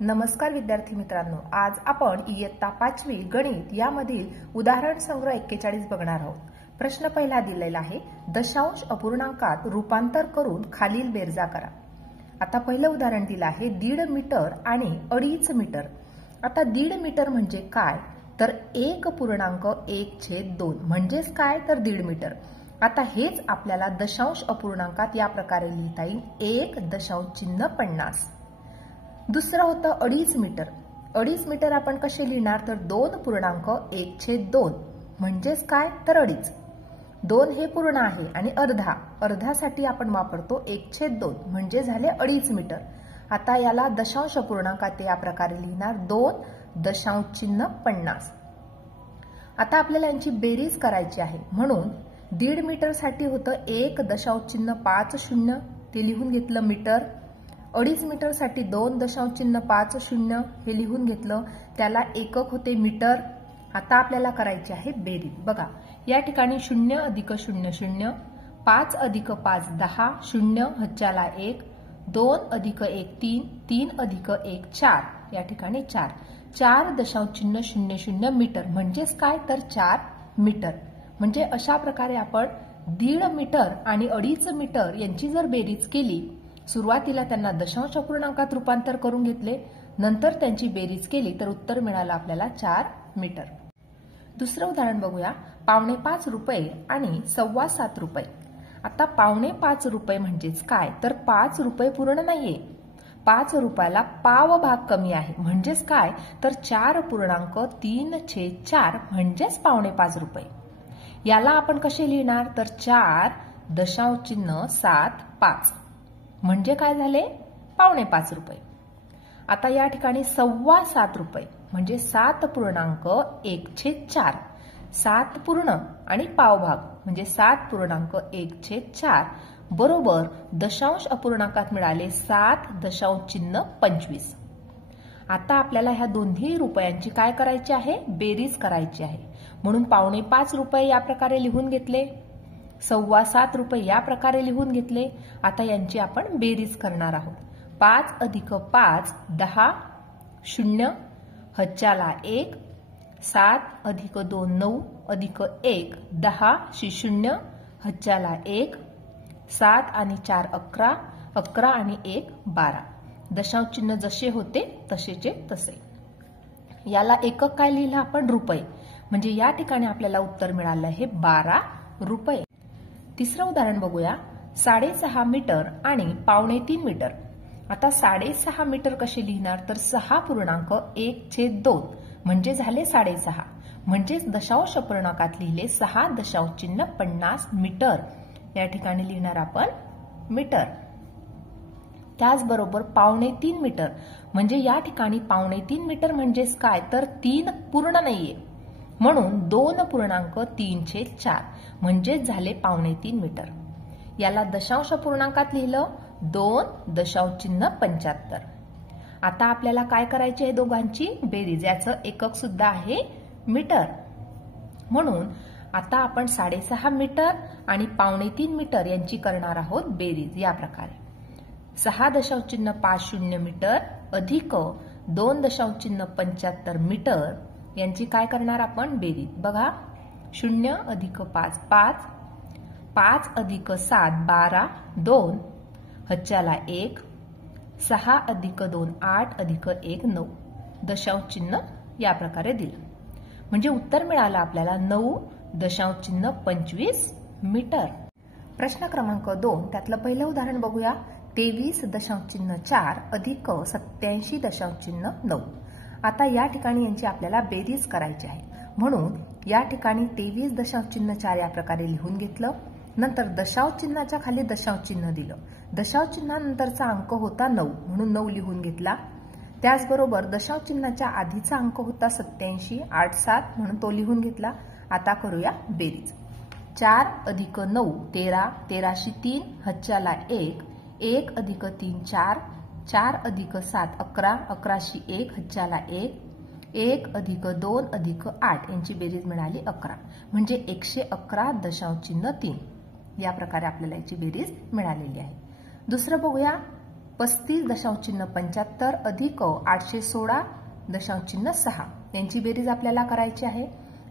नमस्कार विद्यार्थी मित्रांनो, आज आपण इयत्ता 5वी गणित यामधील उदाहरण संग्रह 41 बघणार आहोत। प्रश्न पहिला दिलेला आहे, दशांश अपूर्णांकात रूपांतर करून खालील बेरजा करा। आता पहिलं उदाहरण दिलं आहे 1.5 मीटर आणि 2.5 मीटर। आता 1.5 मीटर म्हणजे काय तर 1.1/2 म्हणजेच काय तर 1.5 मीटर। आता हेच आपल्याला दशांश अपूर्णांकात या प्रकारे लिहिता येईल 1.50। दुसरं होतं 2.5 मीटर। 2.5 मीटर आपण कसे लिहिणार तर 2.1/2 म्हणजेच काय तर 2.5। 2 हे पूर्ण आहे आणि अर्ध्यासाठी आपण वापरतो 1/2 म्हणजे झाले 2.5 मीटर। आता याला दशांश अपूर्णांकात या प्रकारे लिहिणार 2.50। आता आपल्याला यांची बेरीज करायची आहे, म्हणून 1.5 मीटर साठी होतं 1.50 ते लिहून घेतलं मीटर। 2.5 मीटर साठी 2.50 हे लिहून घेतलं, त्याला एकक होते मीटर। आता आपल्याला करायची आहे बेरीज। बघा या ठिकाणी 0 अधिक 0 0, 5 अधिक 5 10, 0 हच्याला 1, 2 अधिक 1 3, 3 अधिक 1 4, या ठिकाणी 4, 4.00 मीटर म्हणजेच काय तर 4 मीटर। म्हणजे अशा प्रकारे आपण 1.5 मीटर आणि 2.5 मीटर यांची जर बेरीज केली, सुरुवातीला त्यांना दशांश अपूर्णांकात रूपांतर करून घेतले, नंतर त्यांची बेरीज केली तर उत्तर मिळालं आपल्याला 4 मीटर। दुसरं उदाहरण बघूया, 5.25 रुपये आणि 7.25 रुपये। आता 5.25 रुपये म्हणजेच काय तर 5 रुपये पूर्ण नाहीये, 5 रुपयाला पाव भाग कमी आहे, म्हणजेच काय तर 4.3/4 म्हणजेच 5.25 रुपये। याला आपण कसे लिहिणार तर 4.75 म्हणजे काय झाले 5.25 रुपये। आता या ठिकाणी 7.25 रुपये म्हणजे 7.1/4, 7 पूर्ण आणि पावभाग म्हणजे 7.1/4 बरोबर दशांश अपूर्णांकात मिळाले 7.25। आता आपल्याला ह्या दोन्ही रुपयांची काय करायची आहे बेरीज करायची आहे, म्हणून 5.25 रुपये या प्रकारे लिहून घेतले, 7.25 रुपये या प्रकारे लिहून घेतले। आता यांची आपण बेरीज करणार आहोत। 5 अधिक 5 10, 0 हच्याला 1, 7 अधिक 2 9 अधिक 1 10 0 हच्याला 1, 7 आणि 4 11, 11 आणि 1 12। दशांश चिन्ह जसे होते तसेचे तसे। याला एकक काय लिहिलं आपण रुपये, म्हणजे या ठिकाणी आपल्याला उत्तर मिळालं आहे 12 रुपये। तिसरं उदाहरण बघूया, 6.5 मीटर आणि 3.25 मीटर। आता 6.5 मीटर कसे लिहिणार तर 6.1/2 म्हणजे झाले 6.5, म्हणजेच दशांश अपूर्णांकात लिहिले 6.50 मीटर। या ठिकाणी लिहिणार आपण मीटर। त्याचबरोबर 3.25 मीटर म्हणजे या ठिकाणी 3.25 मीटर म्हणजेच काय तर 3 पूर्ण नाहीये, म्हणून 2.3/4 म्हणजेच झाले 3.25 मीटर। याला दशांश अपूर्णांकात लिहिलं 2.75। आता आपल्याला काय करायची आहे दोघांची बेरीज, याचं एकक सुद्धा आहे मीटर, म्हणून आता आपण 6.5 मीटर आणि 3.25 मीटर यांची करणार आहोत बेरीज या प्रकारे। 6.50 मीटर अधिक 2.75 मीटर यांची काय करणार आपण बेरीज। बघा 0 अधिक 5 5, 5 अधिक 7 12, 2 हच्याला 1, 6 अधिक 2 8 अधिक 1 9। दशांश चिन्ह या प्रकारे दिलं, म्हणजे उत्तर मिळालं आपल्याला 9.25 मीटर। प्रश्न क्रमांक 2 त्यातलं पहिलं उदाहरण बघूया, 23.4 अधिक 87.9। आता या ठिकाणी यांची आपल्याला बेरीज करायची आहे, म्हणून या ठिकाणी 23.4 या प्रकारे लिहून घेतलं, नंतर दशांश चिन्हाच्या खाली दशांश चिन्ह दिलं, दशांश चिन्हानंतरचा अंक होता 9 म्हणून 9 लिहून घेतला। त्याचबरोबर दशांश चिन्हाच्या आधीचा अंक होता 87 8 7 म्हणून तो लिहून घेतला। आता करूया बेरीज। 4 अधिक 9 13, 13 3 हच्याला 1, 1 अधिक 3 4, 4 अधिक 7 11, 11 1 हच्याला 1, 1 अधिक 2 अधिक 8 यांची बेरीज मिळाली 11, म्हणजे 111.3 या प्रकारे आपल्याला याची बेरीज मिळालेली आहे। दुसरं बघूया, 35.75 अधिक 816.6 यांची बेरीज आपल्याला करायची आहे।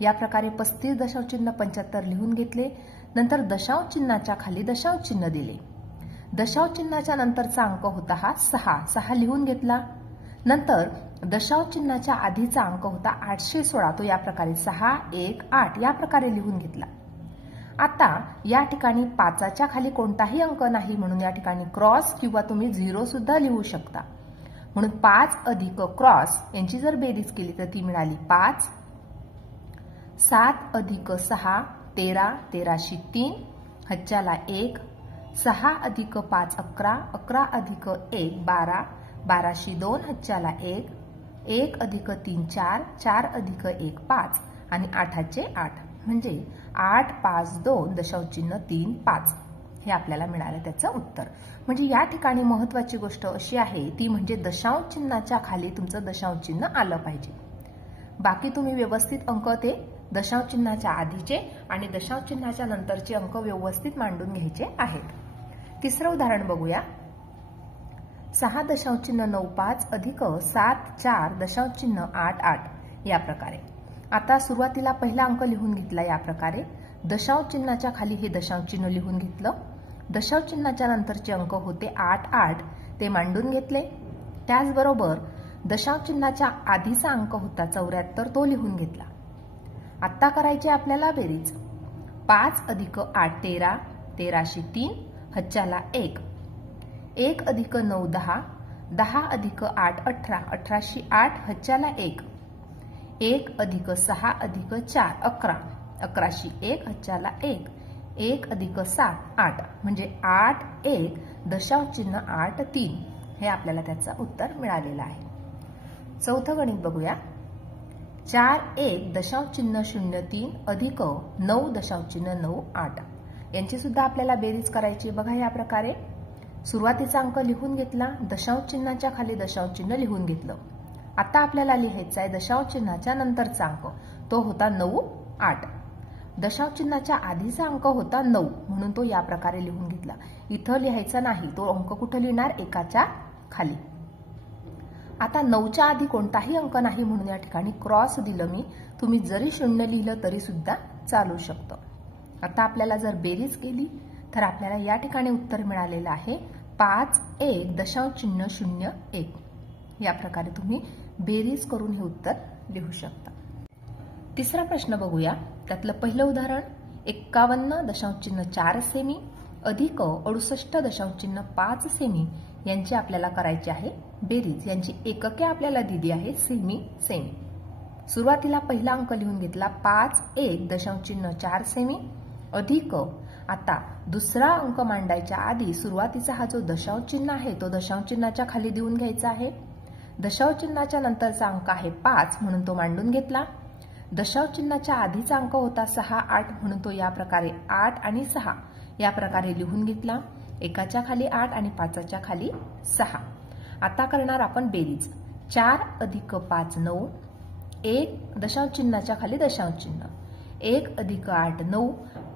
या प्रकारे 35.75 लिहून घेतले। नंतर दशांश चिन्हाच्या खाली दशांश चिन्ह दिले। दशांश चिन्हाच्या नंतरचा अंक होता हा 6 लिहून घेतला। नंतर दशांश चिन्हाच्या आधीचा अंक होता 816, तो या प्रकारे 6, 1, 8 या प्रकारे लिहून घेतला। आता या ठिकाणी 5च्या खाली कोणताही अंक नाही म्हणून या ठिकाणी क्रॉस किंवा तुम्ही 0 सुद्धा लिहू शकता। म्हणून 5 अधिक क्रॉस यांची जर बेरीज केली तर ती मिळाली 5, 7 अधिक 6 13, 13शी 3 हज्जाला 1, 6 अधिक 5 11, 11 अधिक 1 12, 12शी 2 हज्जाला 1, 1 अधिक 3 4, 4 अधिक 1 5 आणि 8चे 8 म्हणजे 852.35 हे आपल्याला मिळालं त्याचं उत्तर। म्हणजे या ठिकाणी महत्त्वाची गोष्ट अशी आहे ती म्हणजे दशांश चिन्हाच्या खाली तुमचं दशांश चिन्ह आलं पाहिजे। बाकी तुम्ही व्यवस्थित अंक ते दशांश चिन्हाच्या आधीचे आणि दशांश चिन्हाच्या नंतरचे अंक व्यवस्थित मांडून घ्यायचे आहेत। तिसरं उदाहरण बघूया। 6.95 अधिक 7.4.88 या प्रकारे। आता सुरुवातीला पहिला अंक लिहून घेतला या प्रकारे। दशांश चिन्हाच्या खाली हे दशांश चिन्ह लिहून घेतलं। दशांश चिन्हाच्या नंतरचे अंक होते 8, 8 ते मांडून घेतले। त्याचबरोबर दशांश चिन्हाच्या आधीचा अंक होता 74, तो लिहून घेतला। आता करायची आपल्याला बेरीज। 5 अधिक 8 13, 13शी 3 हज्जाला 1, 1 अधिक 9 10, 10 अधिक 8 18, 18शी 8 हज्जाला 1, 1 अधिक 6 अधिक 4 11, 11शी 1 हज्जाला 1, 1 अधिक 7 8 म्हणजे 8 1 दशांश चिन्ह 8 3 हे आपल्याला त्याचं उत्तर मिळालेलं आहे। चौथं गणित बघूया। 4 1 दशांश चिन्ह 03 अधिक 9 दशांश चिन्ह 9 8 यांची सुद्धा आपल्याला बेरीज करायची। बघा या प्रकारे सुरुवातीचा अंक लिहून घेतला, दशांश चिन्हाच्या खाली दशांश चिन्ह लिहून घेतलं। आता आपल्याला लिहायचा आहे दशांश चिन्हाच्या नंतरचा अंक, तो होता 9 8। दशांश चिन्हाच्या आधीचा अंक होता 9 म्हणून तो या प्रकारे लिहून घेतला। इथं लिहायचा नाही, तो अंक कुठे लिहिणार, एकाच्या खाली। आता 9च्या आधी कोणताही अंक नाही म्हणून या ठिकाणी क्रॉस दिलं मी। तुम्ही जरी 0 लिहिलं तरी सुद्धा चालू शकतं। आता आपल्याला जर बेरीज केली तर आपल्याला या ठिकाणी उत्तर मिळालेलं आहे 5 1 दशांश चिन्ह 0 1 या प्रकारे तुम्ही बेरीज करून हे उत्तर लिहू शकता। तिसरा प्रश्न बघूया। त्यातलं पहिलं उदाहरण 51.4 सेमी अधिक 68.5 सेमी यांची आपल्याला करायची आहे बेरीज। यांची एकके आपल्याला दिली आहे सेमी सेमी। सुरुवातीला पहिला अंक लिहून घेतला 5 1.4 सेमी अधिक, आता दुसरा अंक मांडायच्या आधी सुरुवातीचा हा जो दशांश चिन्ह आहे तो दशांश चिन्हाच्या खाली देऊन घ्यायचा आहे। दशांश चिन्हाच्या नंतरचा अंक आहे 5 म्हणून तो मांडून घेतला। दशांश चिन्हाच्या आधीचा अंक होता 6 8 म्हणून तो या प्रकारे 8 आणि 6 या प्रकारे लिहून घेतला। एकाच्या खाली 8 आणि 5च्या खाली 6। आता करणार आपण बेरीज। 4 अधिक 5 9, 1 दशांश चिन्हाच्या खाली दशांश चिन्ह, 1 अधिक 8 9,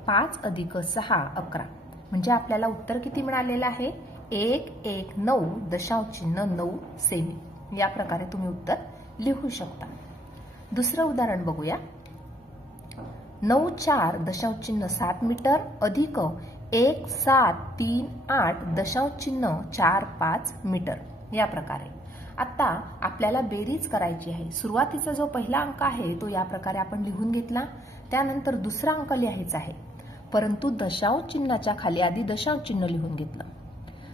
5 अधिक 6 11 म्हणजे आपल्याला उत्तर किती मिळालेलं आहे 1 1 9 दशांश चिन्ह 9 सेमी। या प्रकारे तुम्ही उत्तर लिहू शकता। दुसरं उदाहरण बघूया। 9 4 दशांश चिन्ह 7 मीटर अधिक 1 7 3 8 दशांश चिन्ह 4 5 मीटर या प्रकारे। आता आपल्याला बेरीज करायची आहे। सुरुवातीचा जो पहिला अंक आहे तो या प्रकारे आपण लिहून घेतला। त्यानंतर दुसरा अंक लिहायचा आहे, परंतु दशांश चिन्हाच्या खाली आधी दशांश चिन्ह लिहून घेतलं।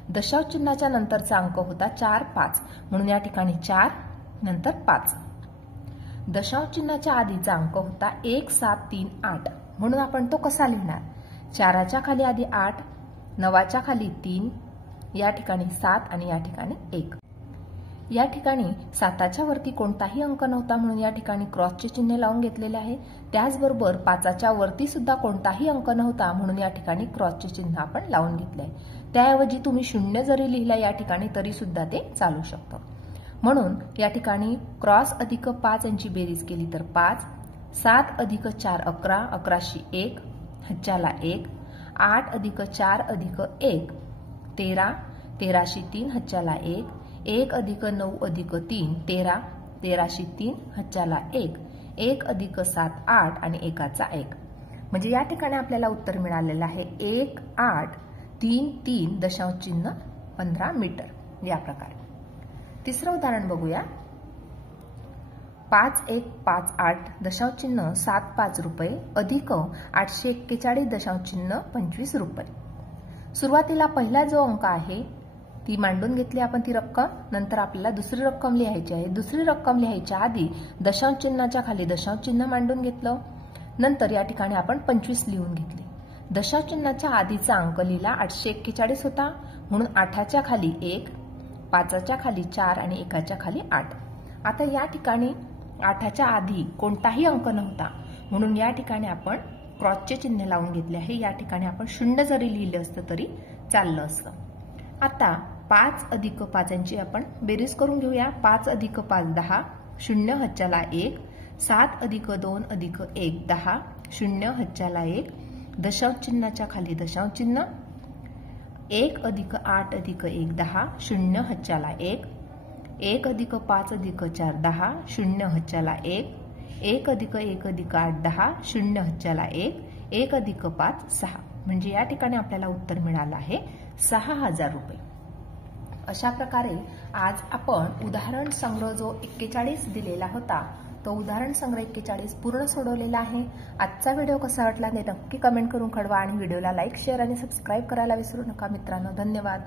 दशांश चिन्हाच्या नंतरचा अंक होता 4 5 म्हणून या ठिकाणी 4 नंतर 5। दशांश चिन्हाच्या आधीचा अंक होता 1 7 3 8 म्हणून आपण तो कसा लिहिणार, 4च्या खाली आधी 8, 9च्या खाली 3, या ठिकाणी 7 आणि या ठिकाणी 1। या ठिकाणी 7च्या वरती कोणताही अंक नव्हता म्हणून या ठिकाणी क्रॉसचे चिन्ह लावून घेतलेले आहे। त्याचबरोबर 5च्या वरती सुद्धा कोणताही अंक नव्हता म्हणून या ठिकाणी क्रॉसचे चिन्ह आपण लावून घेतले आहे। त्याऐवजी तुम्ही 0 जरी लिहिला या ठिकाणी तरी सुद्धा ते चालू शकतं। म्हणून या ठिकाणी क्रॉस अधिक 5 यांची बेरीज केली तर 5, 7 अधिक 4 11, 11शी 1 हज्जाला 1, 8 अधिक 4 अधिक 1 13, 13शी 3 हच्च्याला 1, 1 अधिक 9 अधिक 3 13, 13शी 3 हच्च्याला 1, 1 अधिक 7 8 आणि एकाचा 1. म्हणजे या ठिकाणी आपल्याला उत्तर मिळालेलं आहे 1833.15 मीटर या प्रकारे. तिसरं उदाहरण बघूया. 5158.75 रुपये अधिक 841.25 रुपये. सुरुवातीला पहिला जो अंक आहे ती मांडून घेतली आपण ती रक्कम. नंतर आपल्याला दुसरी रक्कम लिहायची आहे. दुसरी रक्कम लिहायच्या आधी दशांश चिन्हाच्या खाली दशांश चिन्ह मांडून घेतलं. नंतर या ठिकाणी आपण 25 लिहून घेतले. दशांश चिन्हाच्या आधीचा अंक लिहिला 841 होता, म्हणून 8च्या खाली 1, 5च्या खाली 4 आणि एकाच्या खाली 8. आता या ठिकाणी 8च्या आधी कोणताही अंक नव्हता, म्हणून या ठिकाणी आपण क्रॉसचे चिन्ह लावून घेतले आहे. या ठिकाणी आपण 0 जरी लिहिलं असतं तरी चाललं असतं. आता 5 अधिक 5 यांची आपण बेरीज करून घेऊया. 5 अधिक 5 10, 0 हच्च्याला 1, 7 अधिक 2 अधिक 1 10, 0 हच्च्याला 1, दशांश चिन्हाच्या खाली दशांश चिन्ह, 1 अधिक 8 अधिक 1 10, 0 हच्च्याला 1, 1 अधिक 5 अधिक 4 10, 0 हच्च्याला 1, 1 अधिक 1 अधिक 8 10, 0 हच्च्याला 1, 1 अधिक 5 6. म्हणजे या ठिकाणी आपल्याला उत्तर मिळालं आहे 6000 रुपये. अशा प्रकारे आज आपण उदाहरण संग्रह जो 41 दिलेला होता तो उदाहरण संग्रह 41 पूर्ण सोडवलेला आहे. आजचा व्हिडिओ कसा वाटला ते नक्की कमेंट करून कळवा आणि व्हिडिओला लाईक, शेअर आणि सबस्क्राईब करायला विसरू नका मित्रांनो. धन्यवाद.